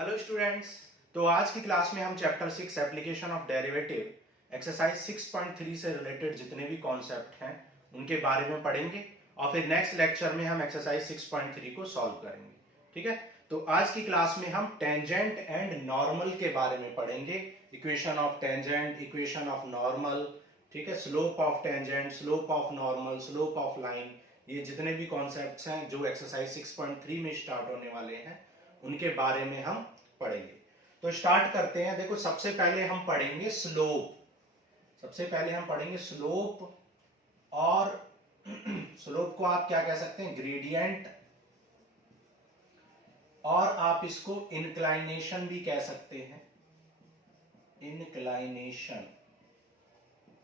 Hello students. तो आज की क्लास में हम chapter 6 application of derivative exercise 6.3 से रिलेटेड जितने भी कॉन्सेप्ट हैं उनके बारे में पढ़ेंगे और फिर नेक्स्ट लेक्चर में हम एक्सरसाइज 6.3 को सॉल्व करेंगे। ठीक है, तो आज की क्लास में हम टेंजेंट एंड नॉर्मल के बारे में पढ़ेंगे। Equation of tangent, equation of normal, ठीक है, slope of tangent, slope of normal, slope of line, ये जितने भी कॉन्सेप्ट्स हैं जो एक्सरसाइज 6.3 में स्टार्ट होने वाले हैं उनके बारे में हम पढ़ेंगे। तो स्टार्ट करते हैं। देखो, सबसे पहले हम पढ़ेंगे स्लोप। सबसे पहले हम पढ़ेंगे स्लोप, और स्लोप को आप क्या कह सकते हैं, ग्रेडियंट, और आप इसको इंक्लाइनेशन भी कह सकते हैं, इंक्लाइनेशन।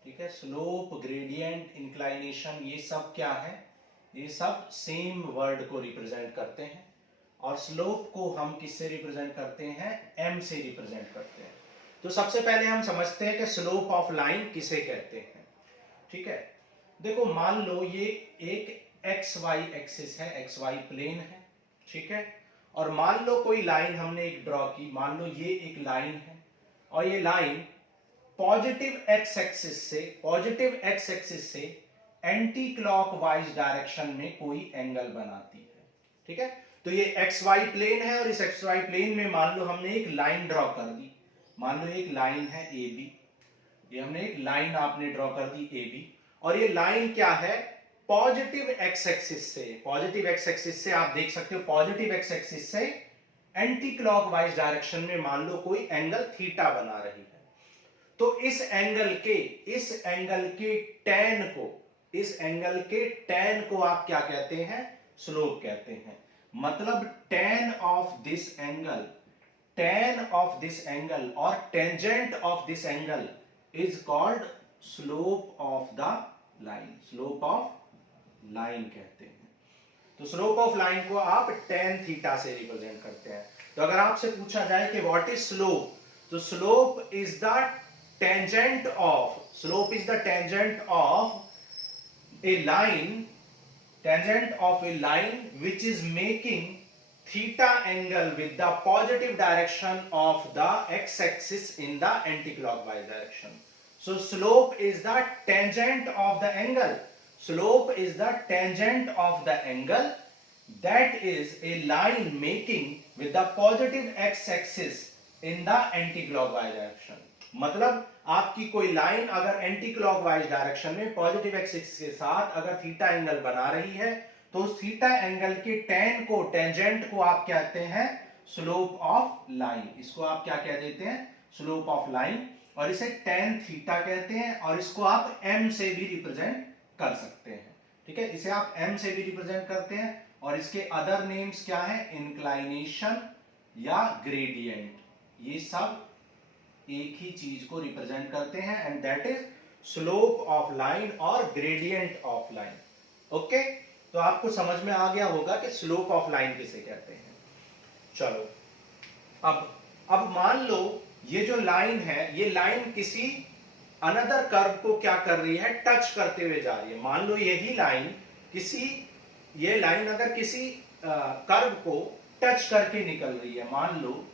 ठीक है, स्लोप, ग्रेडियंट, इंक्लाइनेशन, ये सब क्या है, ये सब सेम वर्ड को रिप्रेजेंट करते हैं। और स्लोप को हम किससे रिप्रेजेंट करते हैं, m से रिप्रेजेंट करते हैं। तो सबसे पहले हम समझते हैं कि स्लोप ऑफ लाइन किसे कहते हैं। ठीक है, देखो मान लो ये एक एक्स वाई एक्सिस है, एक्स वाई प्लेन है। ठीक है, और मान लो कोई लाइन हमने एक ड्रॉ की, मान लो ये एक लाइन है और ये लाइन पॉजिटिव एक्स एक्सिस से एंटी क्लॉकवाइज डायरेक्शन में कोई एंगल बनाती है। ठीक है, तो ये एक्स वाई प्लेन है और इस एक्स वाई प्लेन में मान लो हमने एक लाइन ड्रॉ कर दी। मान लो एक लाइन है ए बी, ये हमने एक लाइन आपने ड्रॉ कर दी ए बी, और ये लाइन क्या है, पॉजिटिव एक्स एक्सिस से, पॉजिटिव एक्स एक्सिस से आप देख सकते हो, पॉजिटिव एक्स एक्सिस से एंटी क्लॉकवाइज डायरेक्शन में मान लो कोई एंगल थीटा बना रही है। तो इस एंगल के टैन को आप क्या कहते हैं, स्लोप कहते हैं। मतलब tan of this angle और tangent of this angle is called slope of the line, slope of line कहते हैं। तो slope of line को आप tan थीटा से रिप्रेजेंट करते हैं। तो अगर आपसे पूछा जाए कि what is slope, तो slope is the tangent of a line which is making theta angle with the positive direction of the x-axis in the anti-clockwise direction. So slope is the tangent of the angle. Slope is the tangent of the angle that is a line making with the positive x-axis in the anti-clockwise direction. मतलब आपकी कोई line अगर anti clockwise direction में positive axis के साथ अगर theta angle बना रही है तो उस थीटा एंगल के टैन को, टेंजेंट को आप कहते हैं स्लोप ऑफ लाइन। इसको आप क्या कह देते हैं, स्लोप ऑफ लाइन, और इसे टैन थीटा कहते हैं, और इसको आप m से भी रिप्रेजेंट कर सकते हैं। ठीक है, इसे आप m से भी रिप्रेजेंट करते हैं, और इसके अदर नेम्स क्या है, इंक्लाइनेशन या ग्रेडियंट, ये सब एक ही चीज को रिप्रेजेंट करते हैं, and that is slope of line और ग्रेडियंट ऑफ लाइन। ओके, तो आपको समझ में आ गया होगा कि स्लोप ऑफ लाइन किसे कहते हैं। चलो, अब मान लो ये जो लाइन है, ये लाइन किसी अनदर कर्व को क्या कर रही है, टच करते हुए जा रही है। मान लो यही लाइन ये लाइन अगर किसी कर्व को टच करके निकल रही है। मान लो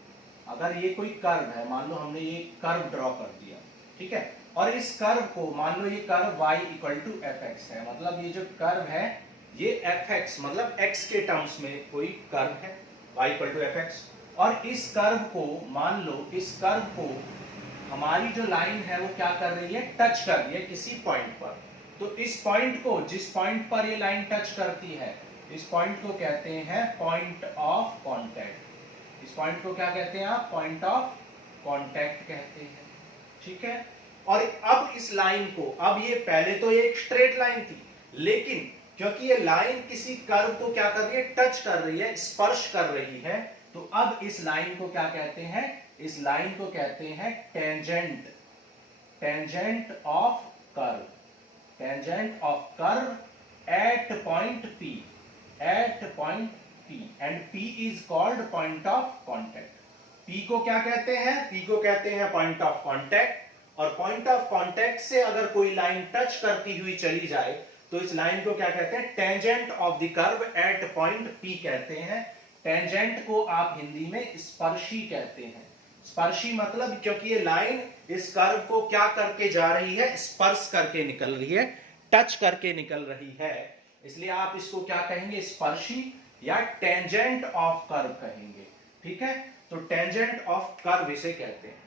अगर ये कोई कर्व है, मान लो हमने ये कर्व ड्रॉ कर दिया, ठीक है, और इस कर्व को मान लो ये curve y equal to F X है, मतलब ये जो कर्व है ये एफ एक्स मतलब x के टर्म्स में कोई कर्व है y equal to F X, और इस कर्व को मान लो, इस कर्व को हमारी जो लाइन है वो क्या कर रही है, टच कर रही है किसी पॉइंट पर। तो इस पॉइंट को, जिस पॉइंट पर ये लाइन टच करती है, इस पॉइंट को कहते हैं पॉइंट ऑफ कॉन्टैक्ट। इस पॉइंट को क्या कहते हैं आप, पॉइंट ऑफ कॉन्टैक्ट कहते हैं। ठीक है, और अब इस लाइन को, अब ये पहले तो ये एक स्ट्रेट लाइन थी, लेकिन क्योंकि ये लाइन किसी कर्व को क्या कर रही है, टच कर रही है, स्पर्श कर रही है, तो अब इस लाइन को क्या कहते हैं, इस लाइन को कहते हैं tangent, tangent of curve, tangent of curve at point P, at point P, and P is called point of contact. P को क्या कहते हैं, P को कहते हैं point of contact, और point of contact से अगर कोई लाइन टच करती हुई चली जाए तो इस लाइन को क्या कहते हैं, tangent of the curve at point P कहते हैं। टेंजेंट को आप हिंदी में स्पर्शी कहते हैं। स्पर्शी मतलब क्योंकि ये लाइन इस कर्व को क्या करके जा रही है, स्पर्श करके निकल रही है, टच करके निकल रही है, इसलिए आप इसको क्या कहेंगे, स्पर्शी या टेंजेंट ऑफ कर्व कहेंगे। ठीक है, तो टेंजेंट ऑफ कर्व इसे कहते हैं।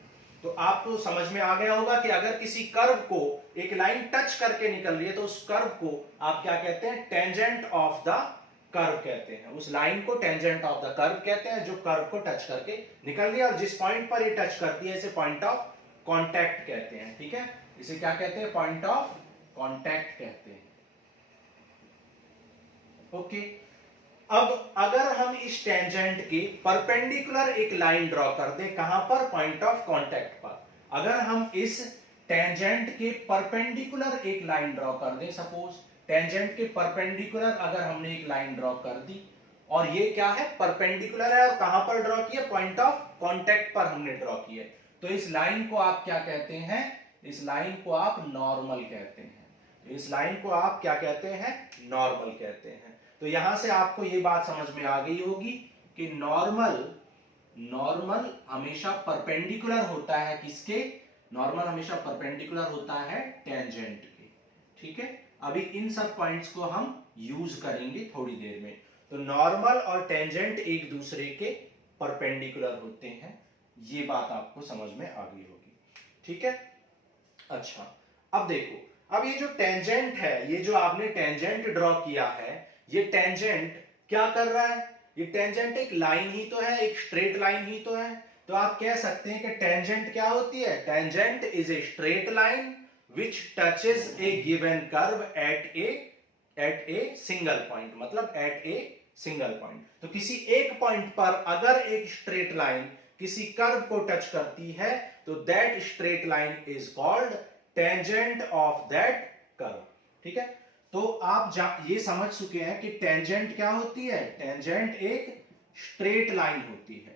तो आपको समझ में आ गया होगा कि अगर किसी कर्व को एक लाइन टच करके निकल रही है तो उस कर्व को आप क्या कहते हैं, टेंजेंट ऑफ द कर्व कहते हैं। उस लाइन को टेंजेंट ऑफ द कर्व कहते हैं जो कर्व को टच करके निकल रही है, और जिस पॉइंट पर ये टच करती है इसे पॉइंट ऑफ कांटेक्ट कहते हैं। ठीक है, इसे क्या कहते हैं, पॉइंट ऑफ कांटेक्ट कहते हैं। ओके, अब अगर हम इस टेंजेंट के परपेंडिकुलर एक लाइन ड्रॉ कर दें, कहां पर, पॉइंट ऑफ कांटेक्ट पर। अगर हम इस टेंजेंट के परपेंडिकुलर एक लाइन ड्रॉ कर दें, सपोज टेंजेंट के परपेंडिकुलर अगर हमने एक लाइन ड्रॉ कर दी, और ये क्या है, परपेंडिकुलर है, और कहां पर ड्रॉ किया, पॉइंट ऑफ कांटेक्ट पर हमने ड्रॉ किया, तो इस लाइन को आप क्या कहते हैं, इस लाइन को आप नॉर्मल कहते हैं। तो इस लाइन को आप क्या कहते हैं, नॉर्मल कहते हैं। तो यहां से आपको ये बात समझ में आ गई होगी कि नॉर्मल हमेशा परपेंडिकुलर होता है किसके, नॉर्मल हमेशा परपेंडिकुलर होता है टेंजेंट के। ठीक है, अभी इन सब पॉइंट्स को हम यूज करेंगे थोड़ी देर में। तो नॉर्मल और टेंजेंट एक दूसरे के परपेंडिकुलर होते हैं, ये बात आपको समझ में आ गई होगी। ठीक है, अच्छा अब देखो, अब ये जो टेंजेंट है, ये जो आपने टेंजेंट ड्रॉ किया है, ये टेंजेंट क्या कर रहा है, ये टेंजेंट एक लाइन ही तो है, एक स्ट्रेट लाइन ही तो है। तो आप कह सकते हैं कि टेंजेंट क्या होती है, tangent is a straight line which touches A given curve at a single point, मतलब एट ए सिंगल पॉइंट। तो किसी एक पॉइंट पर अगर एक स्ट्रेट लाइन किसी कर्व को टच करती है तो that straight line is called tangent of that curve. ठीक है, तो आप ये समझ चुके हैं कि टेंजेंट क्या होती है, टेंजेंट एक स्ट्रेट लाइन होती है।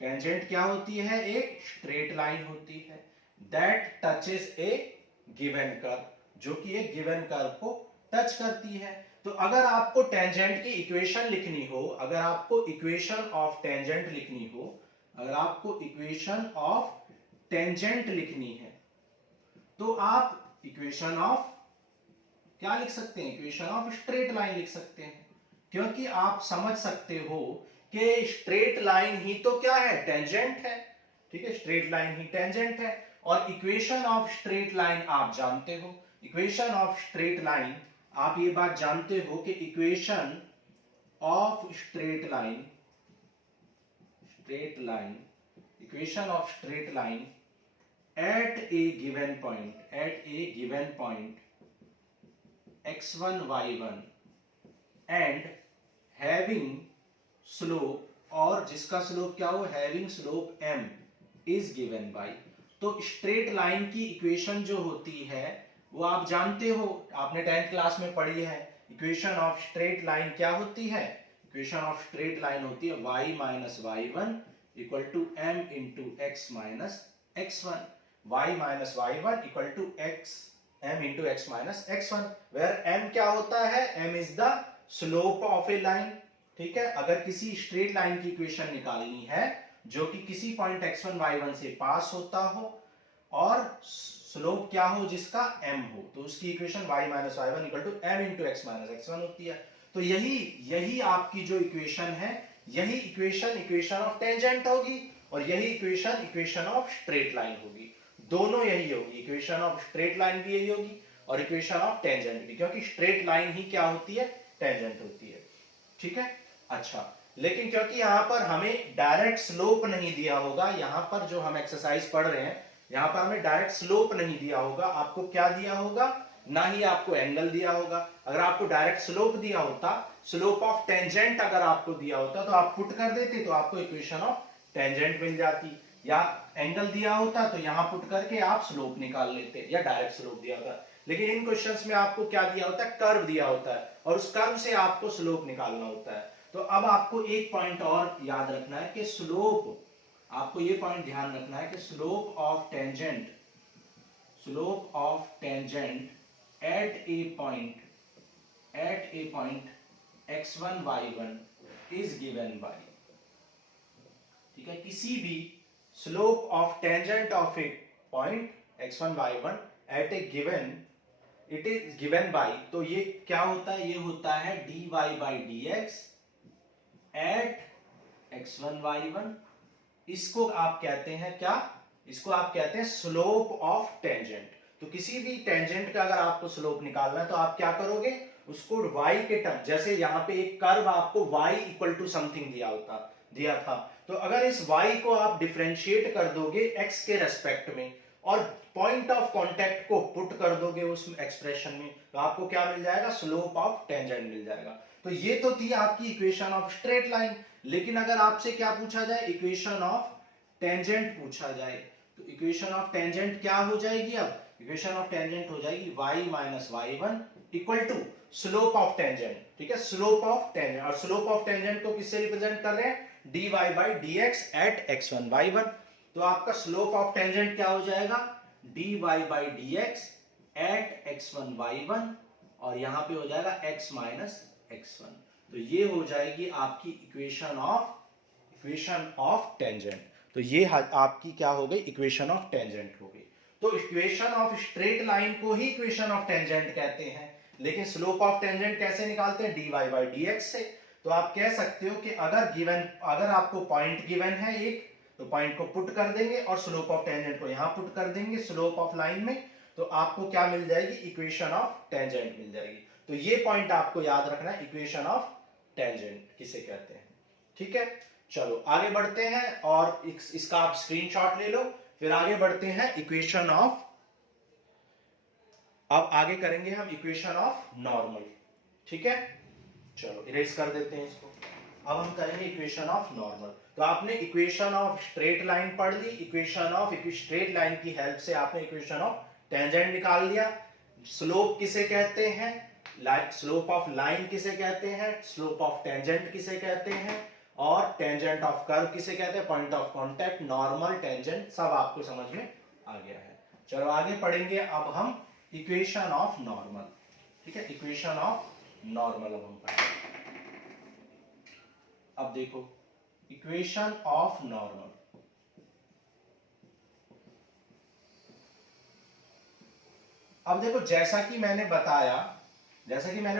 टेंजेंट क्या होती है, एक स्ट्रेट लाइन होती है that touches A given curve, जो कि एक गिवन कर्व को टच करती है। तो अगर आपको टेंजेंट की इक्वेशन लिखनी हो, अगर आपको इक्वेशन ऑफ टेंजेंट लिखनी हो, अगर आपको इक्वेशन ऑफ टेंजेंट लिखनी है, तो आप इक्वेशन ऑफ क्या लिख सकते हैं, इक्वेशन ऑफ स्ट्रेट लाइन लिख सकते हैं, क्योंकि आप समझ सकते हो कि स्ट्रेट लाइन ही तो क्या है, टेंजेंट है। ठीक है, स्ट्रेट लाइन ही टेंजेंट है, और इक्वेशन ऑफ स्ट्रेट लाइन आप जानते हो। इक्वेशन ऑफ स्ट्रेट लाइन, आप ये बात जानते हो कि equation of straight line, equation of straight line at a given point x1 y1 and having slope, और जिसका स्लोप क्या हो, having slope m is given by। तो स्ट्रेट लाइन की इक्वेशन जो होती है वो आप जानते हो, आपने 10th क्लास में पढ़ी है। इक्वेशन ऑफ स्ट्रेट लाइन क्या होती है, इक्वेशन ऑफ स्ट्रेट लाइन होती है y minus y1 equal to m into x minus x1, y minus y1 equal to x m into x minus x1, where m क्या होता है, m is the slope of a line. ठीक है, अगर किसी straight line की equation निकालनी है जो कि किसी पॉइंट x1 y1 से पास होता हो और स्लोप क्या हो, जिसका m हो, तो उसकी equation y minus y1 equal to m into x minus x1 होती है। तो यही आपकी जो इक्वेशन है, यही इक्वेशन ऑफ टेंजेंट होगी, और यही इक्वेशन ऑफ स्ट्रेट लाइन होगी। दोनों यही होगी, इक्वेशन ऑफ स्ट्रेट लाइन भी यही होगी और इक्वेशन ऑफ टेंजेंट भी, क्योंकि स्ट्रेट लाइन ही क्या होती है, टेंजेंट होती है। ठीक है, अच्छा, लेकिन क्योंकि यहां पर हमें डायरेक्ट स्लोप नहीं दिया होगा, यहां पर जो हम एक्सरसाइज पढ़ रहे हैं यहां पर हमें डायरेक्ट स्लोप नहीं दिया होगा, आपको क्या दिया होगा, ना ही आपको एंगल दिया होगा। अगर आपको डायरेक्ट स्लोप दिया होता, स्लोप ऑफ टेंजेंट अगर आपको दिया होता तो आप पुट कर देते, तो आपको इक्वेशन ऑफ टेंजेंट मिल जाती, या एंगल दिया होता तो यहां पुट करके आप स्लोप निकाल लेते, या डायरेक्ट स्लोप दिया होता। लेकिन इन क्वेश्चंस में आपको क्या दिया होता है, कर्व दिया होता है, और उस कर्व से आपको स्लोप निकालना होता है। तो अब आपको एक पॉइंट और याद रखना है कि स्लोप, आपको ये पॉइंट ध्यान रखना है कि slope of tangent at a point x1 y1 is given by, ठीक है, किसी भी slope of tangent of a point x1 y1 at a given, it is given by, तो ये क्या होता है, ये होता है dy by dx at x1 y1। इसको आप कहते हैं क्या, इसको आप कहते हैं स्लोप ऑफ टेंजेंट। तो किसी भी टेंजेंट का अगर आपको स्लोप निकालना है तो आप क्या करोगे, उसको y के टर्म, जैसे यहाँ पे एक कर्व आपको y इक्वल टू समथिंग दिया था, तो अगर इस y को आप डिफरेंशिएट कर दोगे x के रेस्पेक्ट में और पॉइंट ऑफ कांटेक्ट को पुट कर दोगे उस एक्सप्रेशन में, तो आपको क्या मिल जाएगा, स्लोप ऑफ टेंजेंट मिल जाएगा। तो ये तो थी आपकी इक्वेशन ऑफ स्ट्रेट लाइन। लेकिन अगर आपसे क्या पूछा जाए, इक्वेशन ऑफ टेंजेंट पूछा जाए, तो इक्वेशन ऑफ टेंजेंट क्या हो जाएगी, अब इक्वेशन ऑफ टेंजेंट हो जाएगी y minus y1 equal to slope of tangent. ठीक है, स्लोप ऑफ टेंजेंट, और स्लोप ऑफ टेंजेंट को किससे रिप्रेजेंट कर रहे हैं, dy by dx at x1 y1। तो आपका स्लोप ऑफ टेंजेंट क्या हो जाएगा, dy by dx at x1 y1, और यहां पे हो जाएगा x माइनस x1। तो ये हो जाएगी आपकी इक्वेशन ऑफ टेंजेंट। तो ये आपकी क्या हो गई, इक्वेशन ऑफ टेंजेंट हो गई। तो इक्वेशन ऑफ स्ट्रेट लाइन को ही इक्वेशन ऑफ टेंजेंट कहते हैं। लेकिन स्लोप ऑफ टेंजेंट कैसे निकालते हैं, dy बाई dx से। तो आप कह सकते हो कि अगर आपको पॉइंट गिवन है एक, तो पॉइंट को पुट कर देंगे और स्लोप ऑफ टेंजेंट को यहां पुट कर देंगे स्लोप ऑफ लाइन में, तो आपको क्या मिल जाएगी, इक्वेशन ऑफ टेंजेंट मिल जाएगी। तो ये पॉइंट आपको याद रखना है, इक्वेशन ऑफ टेंजेंट किसे कहते हैं। ठीक है, चलो आगे बढ़ते हैं और इसका आप स्क्रीनशॉट ले लो, फिर आगे बढ़ते हैं इक्वेशन ऑफ, अब आगे करेंगे हम इक्वेशन ऑफ नॉर्मल। ठीक है, चलो इरेज कर देते हैं इसको। अब हम करेंगे इक्वेशन ऑफ नॉर्मल। तो आपने इक्वेशन ऑफ स्ट्रेट लाइन पढ़ ली, इक्वेशन ऑफ स्ट्रेट लाइन की हेल्प से आपने इक्वेशन ऑफ टेंजेंट निकाल लिया। स्लोप किसे कहते हैं, स्लोप ऑफ लाइन किसे कहते हैं, स्लोप ऑफ टेंजेंट किसे कहते हैं, और टेंजेंट ऑफ कर्व किसे कहते हैं, point of contact, normal, tangent, सब आपको समझ में आ गया है। चलो आगे पढ़ेंगे अब हम इक्वेशन ऑफ नॉर्मल। ठीक है, इक्वेशन ऑफ नॉर्मल अब हम पढ़ेंगे। अब देखो इक्वेशन ऑफ नॉर्मल, अब देखो जैसा कि मैंने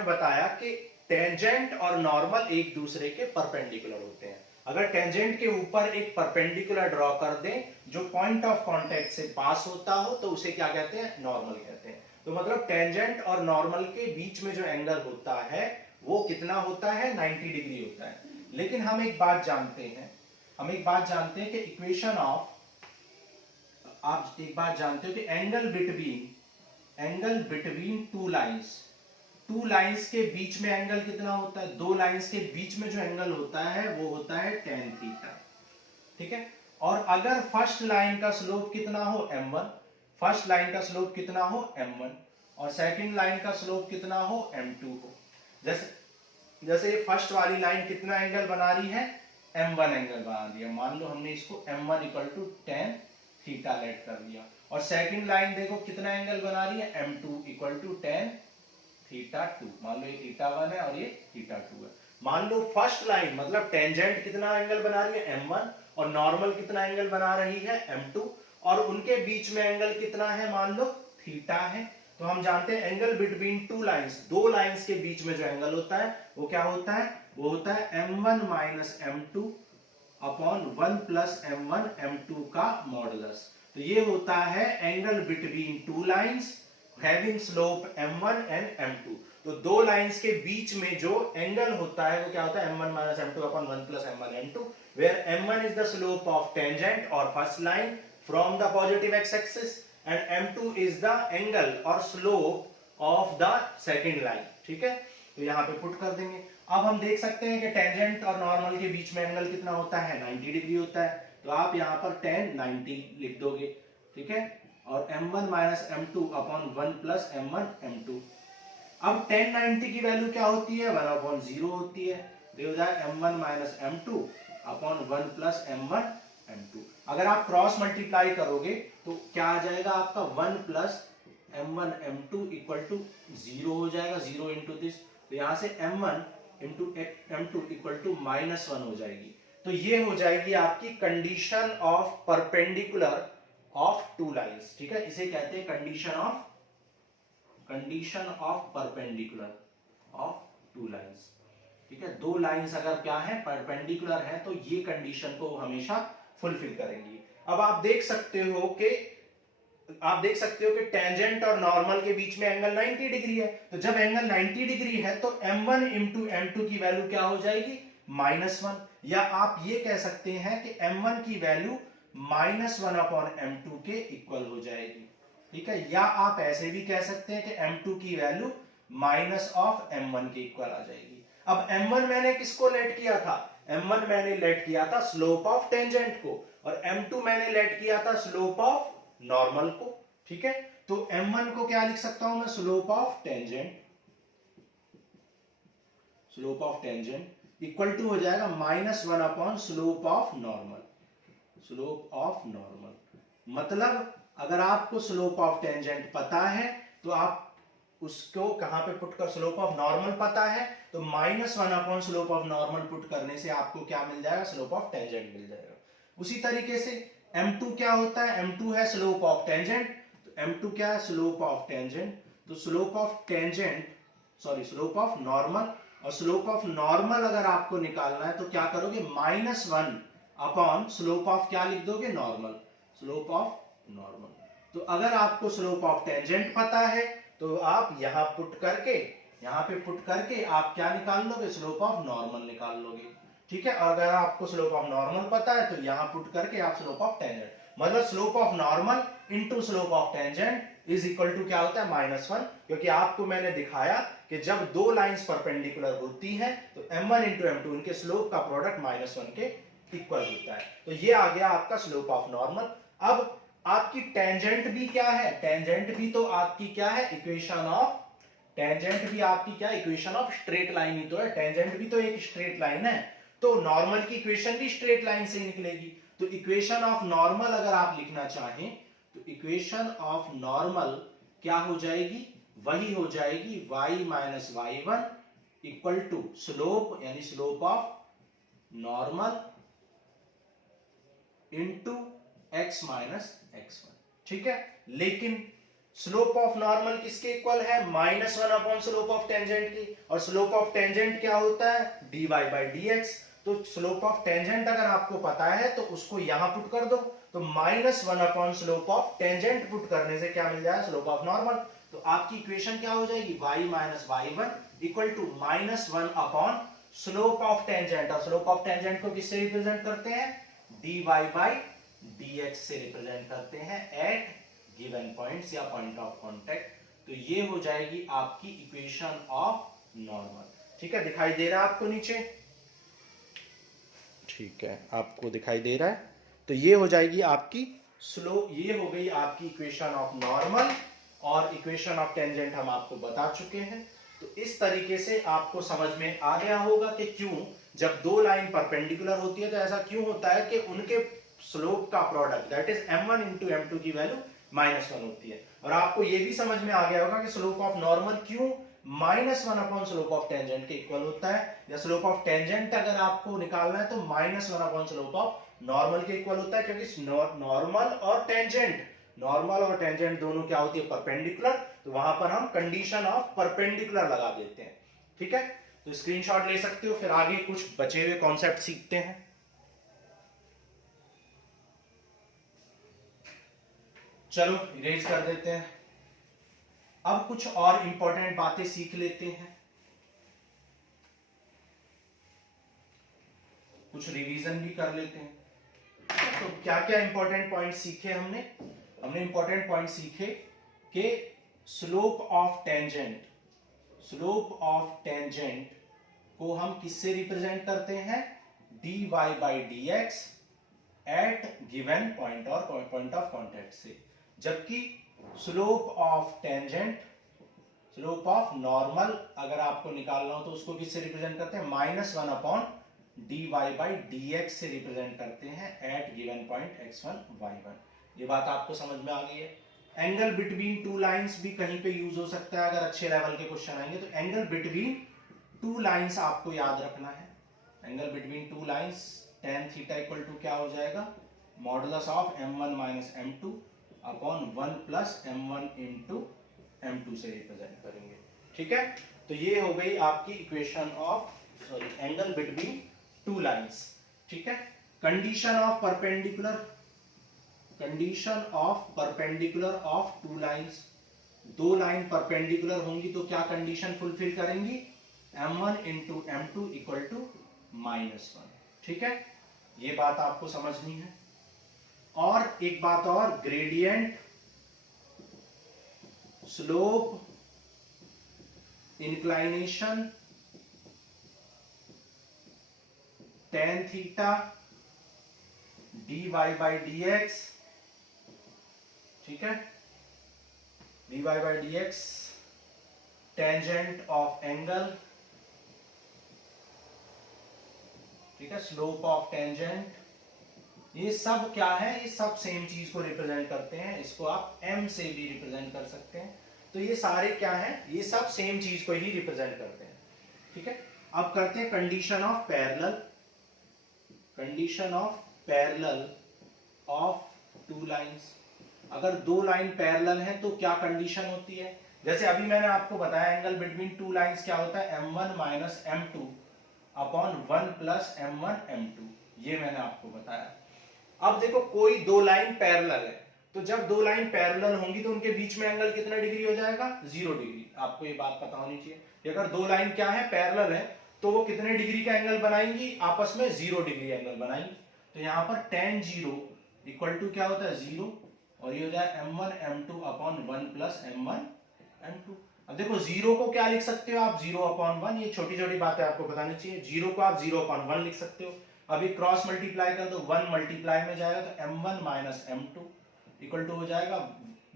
बताया कि टेंजेंट और नॉर्मल एक दूसरे के परपेंडिकुलर होते हैं। अगर टेंजेंट के ऊपर एक परपेंडिकुलर ड्रॉ कर दें जो पॉइंट ऑफ कांटेक्ट से पास होता हो, तो उसे क्या कहते हैं, नॉर्मल कहते हैं। तो मतलब टेंजेंट और नॉर्मल के बीच में जो एंगल होता है वो कितना होता है, 90 डिग्री होता है। लेकिन हम एक बात जानते हैं कि इक्वेशन ऑफ, आप एक बात जानते हो कि एंगल बिटवीन टू लाइंस के बीच में एंगल कितना होता है, दो लाइंस के बीच में जो एंगल होता है वो होता है tan थीटा। ठीक है, और अगर फर्स्ट लाइन का स्लोप कितना हो m1, और सेकंड लाइन का स्लोप कितना हो m2 हो। जैसे फर्स्ट वाली लाइन कितना एंगल बना रही है, m1 एंगल बना दिया, मान लो हमने इसको m1 equal to tan theta let कर दिया, और सेकंड लाइन देखो कितना एंगल बना रही है, m2 equal to tan theta 2, मान लो ये थीटा 1 है और ये थीटा 2 है। मान लो फर्स्ट लाइन मतलब टेंजेंट कितना एंगल बना रही है m1, और नॉर्मल कितना एंगल बना रही है m2, और उनके बीच में एंगल कितना है, मान लो थीटा है। तो हम जानते हैं एंगल बिटवीन टू लाइंस, दो लाइंस के बीच में जो एंगल होता है वो क्या होता है, वो होता है m1 minus m2 upon 1 plus m1 m2 का मॉडुलस। तो ये होता है angle between two lines having slope m1 and m2। तो दो लाइंस के बीच में जो एंगल होता है वो क्या होता है, m1 minus m2 upon 1 plus m1 m2, where m1 is the slope of tangent or first line from the positive x axis, and m2 is the angle or slope of the second line. ठीक है, तो यहां पे put कर देंगे। अब हम देख सकते हैं कि टेंजेंट और नॉर्मल के बीच में एंगल कितना होता है, 90 डिग्री होता है। तो आप यहां पर tan 90 लिख दोगे। ठीक है, और m1 minus m2 upon 1 plus m1 m2। अब tan 90 की वैल्यू क्या होती है, 1 अपॉन 0 होती है। तो हो जाएगा m1 minus m2 upon 1 plus m1 m2। अगर आप क्रॉस मल्टीप्लाई करोगे तो क्या आ जाएगा आपका 1 plus m1 m2 equal to 0 हो जाएगा, 0 इंटू दिस। तो यहां से m1 into m2 equal to -1 हो जाएगी। तो ये हो जाएगी आपकी condition of perpendicular of two lines. ठीक है, इसे कहते हैं condition of perpendicular of two lines. ठीक है, दो लाइंस अगर क्या है, परपेंडिकुलर है, तो ये कंडीशन को हमेशा फुलफिल करेंगी। अब आप देख सकते हो कि टेंजेंट और नॉर्मल के बीच में एंगल 90 डिग्री है। तो जब एंगल 90 डिग्री है तो m1 इंटू m2 की वैल्यू क्या हो जाएगी, -1। या आप ये कह सकते हैं कि m1 की वैल्यू -1 अपॉन m2 के इक्वल हो जाएगी। ठीक है, या आप ऐसे भी कह सकते हैं कि m2 की वैल्यू माइनस ऑफ m1 के इक्वल आ जाएगी। अब m1 मैंने किसको लेट किया था, m1 मैंने लेट किया था स्लोप ऑफ टेंजेंट को, और m2 मैंने लेट किया था स्लोप ऑफ नॉर्मल को। ठीक है, तो m1 को क्या लिख सकता हूं मैं, slope of tangent equal to हो जाएगा -1 अपॉन स्लोप ऑफ नॉर्मल। मतलब अगर आपको स्लोप ऑफ टेंजेंट पता है तो आप उसको कहां पे पुट कर, स्लोप ऑफ नॉर्मल पता है तो -1 upon slope of normal put करने से आपको क्या मिल जाएगा, स्लोप ऑफ टेंजेंट मिल जाएगा। उसी तरीके से m2 क्या होता है, m2 है स्लोप ऑफ टेंजेंट, तो m2 क्या है, स्लोप ऑफ टेंजेंट। तो स्लोप ऑफ नॉर्मल, और स्लोप ऑफ नॉर्मल अगर आपको निकालना है तो क्या करोगे, -1 अपॉन स्लोप ऑफ क्या लिख दोगे, स्लोप ऑफ नॉर्मल। तो अगर आपको स्लोप ऑफ टेंजेंट पता है तो आप यहां पे पुट करके आप क्या निकाल लोगे, स्लोप ऑफ नॉर्मल निकाल लोगे। ठीक है, और अगर आपको स्लोप ऑफ नॉर्मल पता है तो यहां पुट करके आप स्लोप ऑफ टेंजेंट, मतलब slope of normal into slope of tangent is equal to क्या होता है, -1। क्योंकि आपको मैंने दिखाया कि जब दो लाइंस परपेंडिकुलर होती हैं तो m1 इंटू m2 इनके स्लोप का प्रोडक्ट -1 के इक्वल होता है। तो ये आ गया आपका स्लोप ऑफ नॉर्मल। अब आपकी टेंजेंट भी क्या है, टेंजेंट भी तो आपकी क्या है, इक्वेशन ऑफ स्ट्रेट लाइन ही तो है। टेंजेंट भी तो एक स्ट्रेट लाइन है, तो नॉर्मल की इक्वेशन भी स्ट्रेट लाइन से ही निकलेगी। तो इक्वेशन ऑफ नॉर्मल अगर आप लिखना चाहें तो इक्वेशन ऑफ नॉर्मल क्या हो जाएगी, वही हो जाएगी y minus y1 equal to slope, यानी slope of normal into x minus x1। ठीक है, लेकिन स्लोप ऑफ नॉर्मल किसके इक्वल है, -1 अपॉन स्लोप ऑफ टेंजेंट की, और स्लोप ऑफ टेंजेंट क्या होता है, dy बाई dx। तो स्लोप ऑफ टेंजेंट अगर आपको पता है तो उसको यहां पुट कर दो, तो -1 upon slope of tangent put करने से क्या मिल जाएगा, स्लोप ऑफ नॉर्मल। तो आपकी इक्वेशन क्या हो जाएगी, y minus y1 equal to -1 upon slope of tangent, और स्लोप ऑफ टेंजेंट को किससे रिप्रेजेंट करते हैं, dy बाई dx से रिप्रेजेंट करते हैं एट गिवन पॉइंट्स या पॉइंट ऑफ कांटेक्ट। तो ये हो जाएगी आपकी इक्वेशन ऑफ नॉर्मल। ठीक है, दिखाई दे रहा है आपको नीचे, ठीक है आपको दिखाई दे रहा है। तो ये हो जाएगी आपकी ये हो गई आपकी इक्वेशन ऑफ नॉर्मल, और इक्वेशन ऑफ टेंजेंट हम आपको बता चुके हैं। तो इस तरीके से आपको समझ में आ गया होगा कि क्यों जब दो लाइन परपेंडिकुलर होती है तो ऐसा क्यों होता है कि उनके स्लोप का product that is m1 into m2 की वैल्यू -1 होती है। और आपको यह भी समझ में आ गया होगा कि स्लोप ऑफ नॉर्मल क्यों -1 अपॉन स्लोप ऑफ टेंजेंट के इक्वल होता है, या स्लोप ऑफ टेंजेंट अगर आपको निकालना है तो -1 अपॉन स्लोप ऑफ नॉर्मल के इक्वल होता है, क्योंकि नॉर्मल और टेंजेंट दोनों क्या होती है, परपेंडिकुलर। तो वहां पर हम कंडीशन ऑफ परपेंडिकुलर लगा देते हैं। ठीक है, तो स्क्रीनशॉट ले सकते हो, फिर आगे कुछ बचे हुए कॉन्सेप्ट सीखते हैं। चलो इरेज कर देते हैं। अब कुछ और इंपॉर्टेंट बातें सीख लेते हैं, कुछ रिवीजन भी कर लेते हैं। तो क्या क्या इंपॉर्टेंट पॉइंट सीखे हमने इंपॉर्टेंट पॉइंट सीखे कि स्लोप ऑफ टेंजेंट को हम किससे रिप्रेजेंट करते हैं, dy by dx at given point और पॉइंट ऑफ कांटेक्ट से। जबकि स्लोप ऑफ नॉर्मल अगर आपको निकालना हो तो उसको किससे रिप्रेजेंट करते हैं, -1 अपॉन dy बाई dx से रिप्रेजेंट करते हैं at given point x1 y1। ये बात आपको समझ में आ गई है। एंगल बिटवीन टू लाइंस भी कहीं पे यूज हो सकता है, अगर अच्छे लेवल के क्वेश्चन आएंगे तो एंगल बिटवीन टू लाइंस आपको याद रखना है। Angle between two lines tan theta equal to क्या हो जाएगा, modulus of m1 minus m2 upon 1 plus m1 into m2 से रिप्रेजेंट करेंगे। ठीक है, तो ये हो गई आपकी equation of angle between two lines. ठीक है, condition of perpendicular, condition of perpendicular of two lines, दो लाइन परपेंडिकुलर होंगी तो क्या कंडीशन फुलफिल करेंगी, m1 into m2 equal to -1। ठीक है, ये बात आपको समझनी है। और एक बात और, gradient slope inclination tan theta dy by dx, ठीक है, dy by dx tangent of angle, ठीक है, स्लोप ऑफ टेंजेंट, ये सब क्या है, ये सब सेम चीज को रिप्रेजेंट करते हैं। इसको आप m से भी रिप्रेजेंट कर सकते हैं। तो ये सारे क्या हैं, ये सब सेम चीज को ही रिप्रेजेंट करते हैं। ठीक है, अब करते हैं condition of parallel, condition of parallel of two lines. अगर दो लाइन पैरेलल हैं तो क्या कंडीशन होती है, जैसे अभी मैंने आपको बताया एंगल बिटवीन टू लाइंस क्या होता है, m1 minus m2 upon 1 plus m1 m2, ये मैंने आपको बताया। अब देखो कोई दो लाइन पैरेलल है, तो जब दो लाइन पैरेलल होंगी तो उनके बीच में एंगल कितना डिग्री हो जाएगा, 0 डिग्री। आपको ये बात पता होनी चाहिए कि अगर दो लाइन क्या है, पैरेलल है, तो वो कितने डिग्री का एंगल बनाएंगी, आपस में 0 डिग्री एंगल बनाएंगी। तो यहाँ पर tan 0 इक्वल टू क्या होता है, 0, और ये हो जाए m1 m2 upon 1 plus m1 m2। अब देखो 0 को क्या लिख सकते हो आप, 0 अपॉन 1, ये छोटी छोटी बातें आपको बतानी चाहिए। 0 को आप 0 अपॉन 1 लिख सकते हो। अभी क्रॉस मल्टीप्लाई कर दो, 1 मल्टीप्लाई में जाएगा तो m1 minus m2 equal to हो जाएगा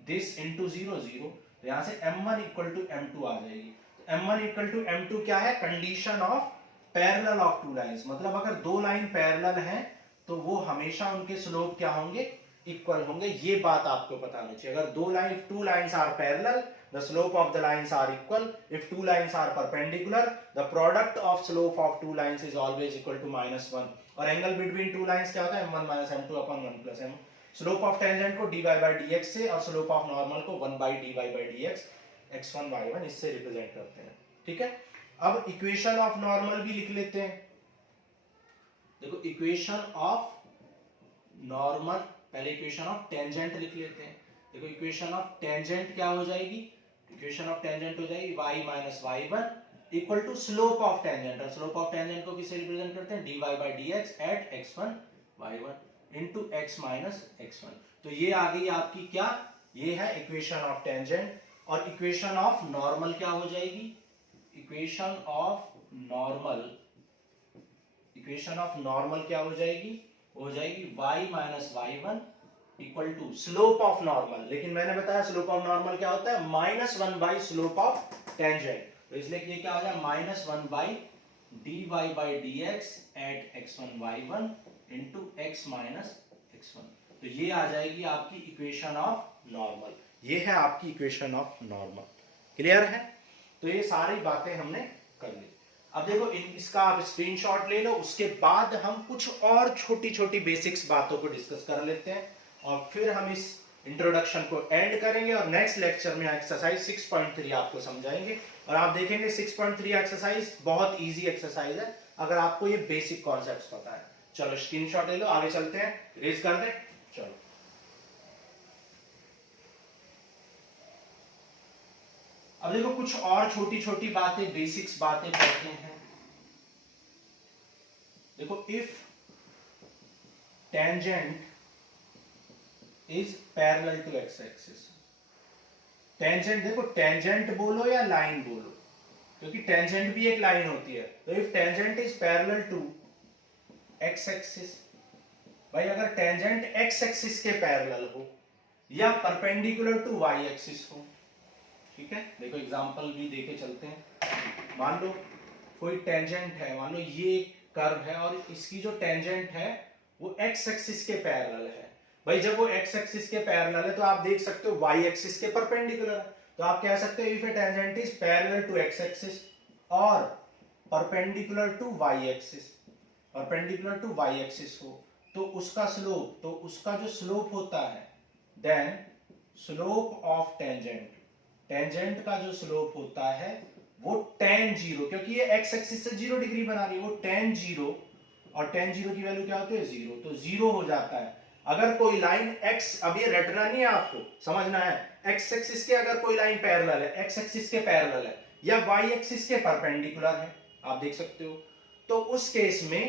दिस इंटू 0 0, तो यहां से m1 इक्वल टू m2 आ जाएगी। तो m1 इक्वल टू m2 क्या है, condition of parallel of two lines. मतलब अगर दो लाइन पैरेलल हैं तो वो हमेशा उनके स्लोप क्या होंगे, इक्वल होंगे। ये बात आपको पता होनी चाहिए। अगर दो line, two lines are parallel, the slope of the lines are equal. If two lines are perpendicular, the product of slope of two lines is always equal to -1. और angle between two lines क्या होता है, m1 minus m2 upon 1 plus m। Slope of tangent को dy by dx से और slope of normal को 1 by dy by dx x1 y1 इससे represent करते हैं। ठीक है, अब इक्वेशन ऑफ नॉर्मल भी लिख लेते हैं। देखो इक्वेशन ऑफ नॉर्मल, पहले इक्वेशन ऑफ टेंजेंट लिख लेते हैं। देखो इक्वेशन ऑफ टेंजेंट क्या हो जाएगी, इक्वेशन ऑफ टेंजेंट हो जाएगी y minus y1 equal to slope of tangent. और स्लोप ऑफ टेंजेंट को किससे रिप्रेजेंट करते हैं, dy by dx at x1 y1 into x minus x1। तो ये आ गई आपकी क्या, ये है इक्वेशन ऑफ टेंजेंट। और इक्वेशन ऑफ नॉर्मल क्या हो जाएगी, equation of normal, equation of normal क्या हो जाएगी, हो जाएगी y minus y1 equal to slope of normal. लेकिन मैंने बताया स्लोप ऑफ नॉर्मल क्या होता है, -1 बाई स्लोप ऑफ टेंजेंट। तो इसलिए ये क्या हो जाए, -1 by dy by dx at x1 y1 into x minus x1। तो ये आ जाएगी आपकी इक्वेशन ऑफ नॉर्मल। ये है आपकी इक्वेशन ऑफ नॉर्मल। क्लियर है, तो ये सारी बातें हमने कर ली। अब देखो इसका आप स्क्रीनशॉट ले लो, उसके बाद हम कुछ और छोटी छोटी बेसिक्स बातों को डिस्कस कर लेते हैं और फिर हम इस इंट्रोडक्शन को एंड करेंगे और नेक्स्ट लेक्चर में एक्सरसाइज 6.3 आपको समझाएंगे। और आप देखेंगे 6.3 एक्सरसाइज बहुत इजी एक्सरसाइज है अगर आपको ये बेसिक कॉन्सेप्ट्स पता है। चलो स्क्रीनशॉट ले लो, आगे चलते हैं, रेज कर दें। चलो अब देखो कुछ और छोटी छोटी बातें, बेसिक्स बातें पढ़ते हैं। देखो if tangent is parallel to x axis, tangent, देखो टेंजेंट बोलो या लाइन बोलो, क्योंकि टेंजेंट भी एक लाइन होती है। तो if tangent is parallel to x axis, भाई अगर टेंजेंट एक्स एक्सिस के पैरेलल हो या परपेंडिकुलर टू वाई एक्सिस हो, ठीक है। देखो एग्जांपल भी देके चलते हैं। मान लो कोई टेंजेंट है, मान लो ये कर्व है और इसकी जो टेंजेंट है वो एक्स एक्सिस के पैरेलल है। भाई जब वो एक्स एक्सिस के पैरेलल है तो आप देख सकते हो वाई एक्सिस के परपेंडिकुलर है। तो आप कह सकते हो if a tangent is parallel to x axis और perpendicular to y axis, perpendicular to y axis हो, तो उसका स्लोप, तो उसका जो स्लोप होता है, then slope of tangent, tangent का जो स्लोप होता है वो tan 0, क्योंकि ये x एक्सिस से 0 डिग्री बना रही है, वो tan 0, और tan 0 की वैल्यू क्या होती है 0, तो 0 हो जाता है। अगर कोई लाइन x, अब ये रटना नहीं है आपको, समझना है, x एक्सिस के अगर कोई लाइन पैरेलल है, x एक्सिस के पैरेलल है या y एक्सिस के परपेंडिकुलर है, आप देख सकते हो, तो उस केस में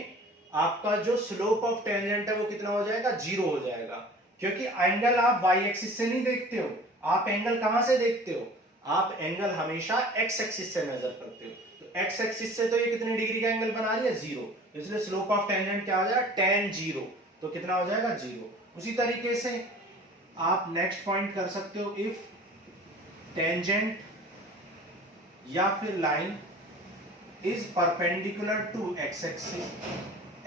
आपका जो स्लोप ऑफ टेंजेंट है वो कितना हो जाएगा, 0 हो जाएगा, क्योंकि एंगल आप y एक्सिस से नहीं देखते हो, आप एंगल कहां से देखते हो, आप एंगल हमेशा x एक्सिस से मेजर करते हो, तो x एक्सिस से तो ये कितने डिग्री का एंगल बना रही है 0, इसलिए स्लोप ऑफ टेंजेंट क्या हो जाएगा tan 0, तो कितना हो जाएगा 0। उसी तरीके से आप नेक्स्ट पॉइंट कर सकते हो, इफ टेंजेंट या फिर line is perpendicular to x axis,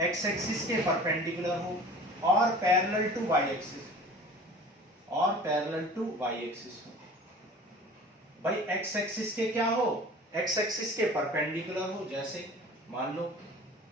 x axis के परपेंडिकुलर हो और पैरेलल टू y एक्सिस, और पैरेलल टू y एक्सिस हो, भाई x एक्सिस के क्या हो, x एक्सिस के परपेंडिकुलर हो, जैसे मान लो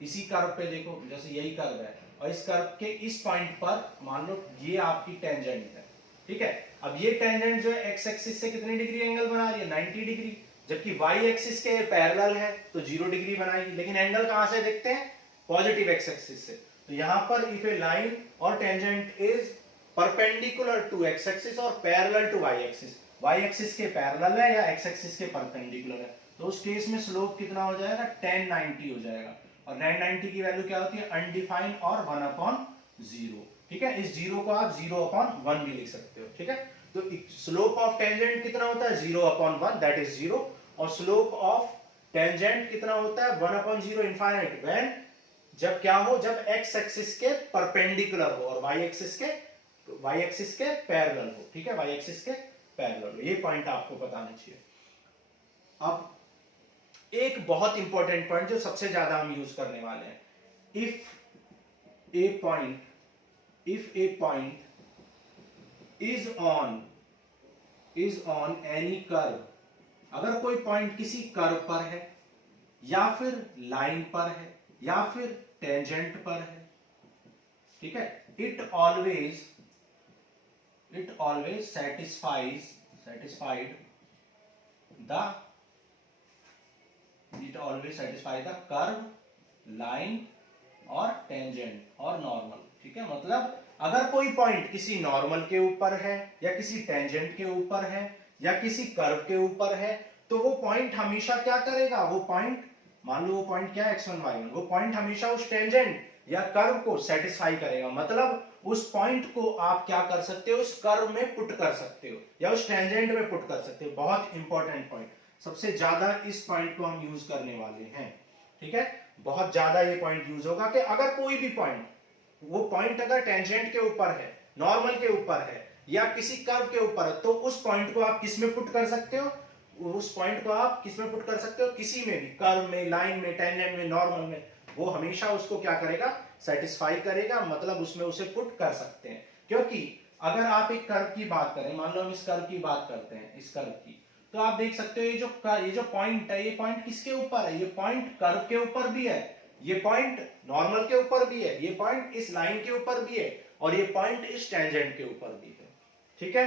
इसी कर्व पे देखो, जैसे यही कर्व है और इस कर्व के इस पॉइंट पर मान लो ये आपकी टेंजेंट है, ठीक है, अब ये टेंजेंट जो है x एक्सिस से कितनी डिग्री एंगल बना रही है 90 डिग्री, जबकि y एक्सिस के पैरेलल है तो 0 डिग्री बनाएगी, लेकिन एंगल कहां से देखते हैं, पॉजिटिव x एक्सिस से, तो यहां पर if a line or tangent is perpendicular to x axis और parallel to y axis, y axis के पैरेलल है या x एक्सिस के परपेंडिकुलर है, तो उस केस में स्लोप कितना हो जाएगा tan 90 हो जाएगा, और tan 90 की वैल्यू क्या होती है अनडिफाइंड और 1/0, ठीक है, इस 0 को आप 0/1 भी लिख सकते हो, ठीक है, तो स्लोप ऑफ टेंजेंट कितना होता है 0/1, दैट इज 0, और स्लोप ऑफ टेंजेंट कितना होता है 1/0 इनफाइनाइट, व्हेन, जब क्या हो, जब x एक्सिस के परपेंडिकुलर हो और y एक्सिस के पैरेलल हो, ठीक है, y एक्सिस के पैरेलल हो, ये पॉइंट आपको बताना चाहिए। अब एक बहुत इंपॉर्टेंट पॉइंट जो सबसे ज्यादा हम यूज करने वाले हैं, if A point is on any curve, अगर कोई पॉइंट किसी कर्व पर है या फिर लाइन पर है या फिर टेंजेंट पर है, ठीक है, it always satisfied the curve, line or tangent और नॉर्मल, ठीक है, मतलब अगर कोई पॉइंट किसी नॉर्मल के ऊपर है या किसी टेंजेंट के ऊपर है या किसी कर्व के ऊपर है, तो वो पॉइंट हमेशा क्या करेगा, वो पॉइंट, मान लो वो पॉइंट क्या है x1 y1, वो पॉइंट हमेशा उस टेंजेंट या कर्व को सेटिस्फाई करेगा, मतलब उस पॉइंट को आप क्या कर सकते हो, उस कर्व में पुट कर सकते हो या उस टेंजेंट में पुट कर सकते हो, बहुत इंपॉर्टेंट पॉइंट, सबसे ज्यादा इस पॉइंट को हम यूज करने वाले हैं, ठीक है, बहुत ज्यादा ये पॉइंट यूज होगा कि अगर कोई भी पॉइंट, वो पॉइंट अगर टेंजेंट के ऊपर है, नॉर्मल के ऊपर है या किसी कर्व के ऊपर है, तो उस पॉइंट को आप किस में पुट कर सकते हो, उस पॉइंट को आप किस में पुट कर सकते हो, किसी में भी, कर्व में, लाइन में, टेंजेंट में, नॉर्मल में, वो हमेशा उसको क्या करेगा, सेटिस्फाई करेगा, मतलब उसमें उसे पुट कर सकते हैं, क्योंकि अगर आप एक कर्व की बात करें, मान लो हम इस कर्व की बात करते हैं, इस कर्व की, तो आप देख सकते हो ये जो पॉइंट है, ये पॉइंट किसके ऊपर है, ये पॉइंट कर्व के ऊपर भी है, ये पॉइंट नॉर्मल के ऊपर भी है, ये पॉइंट इस लाइन के ऊपर भी है, और ये पॉइंट इस टेंजेंट के ऊपर भी है, ठीक है,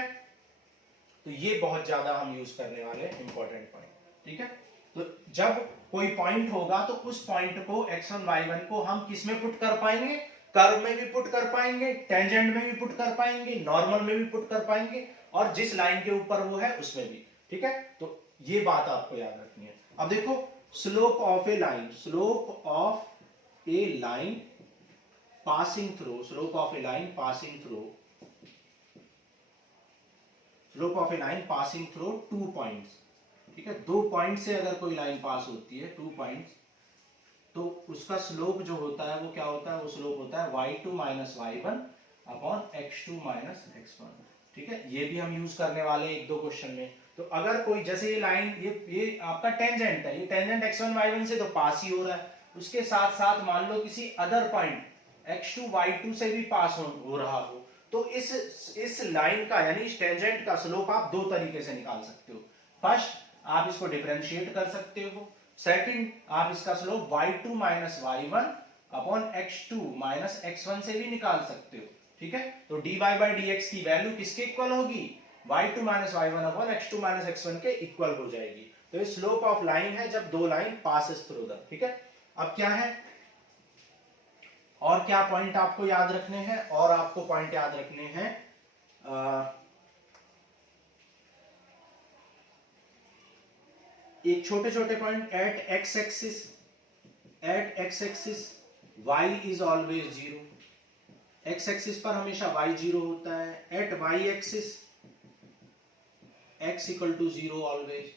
तो ये बहुत ज्यादा हम यूज करने वाले हैं, इंपॉर्टेंट पॉइंट, ठीक है, तो जब कोई पॉइंट होगा तो उस पॉइंट को x1 y1 को हम किस में पुट कर पाएंगे, कर्व में भी पुट कर पाएंगे, टेंजेंट में भी पुट कर पाएंगे, नॉर्मल में भी पुट कर पाएंगे, और जिस लाइन के ऊपर वो है उसमें भी, ठीक है, तो ये बात आपको याद रखनी है। अब देखो slope of a line passing through slope of a line passing through 2 points, ठीक है, 2 पॉइंट से अगर कोई लाइन पास होती है, 2 पॉइंट्स, तो उसका स्लोप जो होता है वो क्या होता है, वो स्लोप होता है y2 minus y1 upon x2 minus x1, ठीक है, ये भी हम यूज करने वाले हैं 1-2 क्वेश्चन में। तो अगर कोई, जैसे ये लाइन, ये आपका टेंजेंट है, ये टेंजेंट x1 y1 से तो पास ही हो रहा है, उसके साथ साथ मान लो किसी अदर पॉइंट x2 y2 से भी पास हो रहा हो, तो इस लाइन का यानी इस टेंजेंट का स्लोप आप 2 तरीके से निकाल सकते हो, फर्स्ट आप इसको डिफरेंशिएट कर सकते हो, सेकंड आप इसका slope y2 minus y1 upon x2 minus x1 से भी निकाल सकते हो, ठीक है। तो dy बाई dx की वैल्यू किसके इक्वल होगी, y2 minus y1 upon x2 minus x1 के इक्वल हो जाएगी। तो ये स्लोप ऑफ लाइन है जब दो लाइन पासेस थ्रू द, ठीक है। अब क्या है, और क्या पॉइंट आपको याद रखने हैं, और आपको पॉइंट याद रखने हैं एक छोटे छोटे point. At X axis y is always 0, X axis पर हमेशा y 0 होता है। At y axis x equal to 0 always,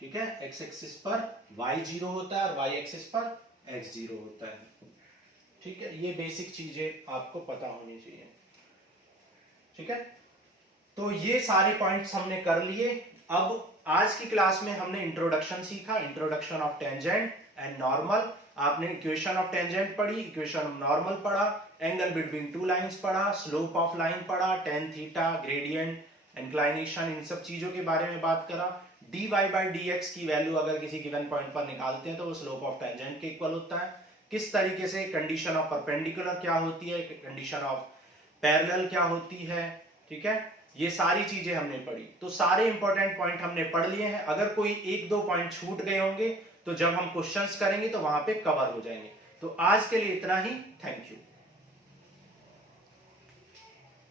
ठीक है। एक्स एक्सिस पर y 0 होता है और y एक्सिस पर x 0 होता है, ठीक है। ये बेसिक चीजें आपको पता होनी चाहिए, ठीक है। तो ये सारे पॉइंट्स हमने कर लिए। अब आज की क्लास में हमने इंट्रोडक्शन सीखा, introduction of tangent and normal. आपने इक्वेशन ऑफ टेंजेंट पढ़ी, इक्वेशन ऑफ नॉर्मल पढ़ा, एंगल बिटवीन टू लाइंस पढ़ा, स्लोप ऑफ लाइन पढ़ा, टेन थीटा, ग्रेडियंट, इंक्लाइनेशन, इन सब चीजों के बारे में बात करा। dy बाई dx की वैल्यू अगर किसी गिवन पॉइंट पर निकालते हैं तो वो स्लोप ऑफ टेंजेंट के इक्वल होता है। किस तरीके से कंडीशन ऑफ परपेंडिकुलर क्या होती है, कंडीशन ऑफ पैरेलल क्या होती है, ठीक है। ये सारी चीजें हमने पढ़ी। तो सारे इंपॉर्टेंट पॉइंट हमने पढ़ लिए हैं। अगर कोई एक दो पॉइंट छूट गए होंगे तो जब हम क्वेश्चंस करेंगे तो वहां पे कवर हो जाएंगे। तो आज के लिए इतना ही, थैंक यू।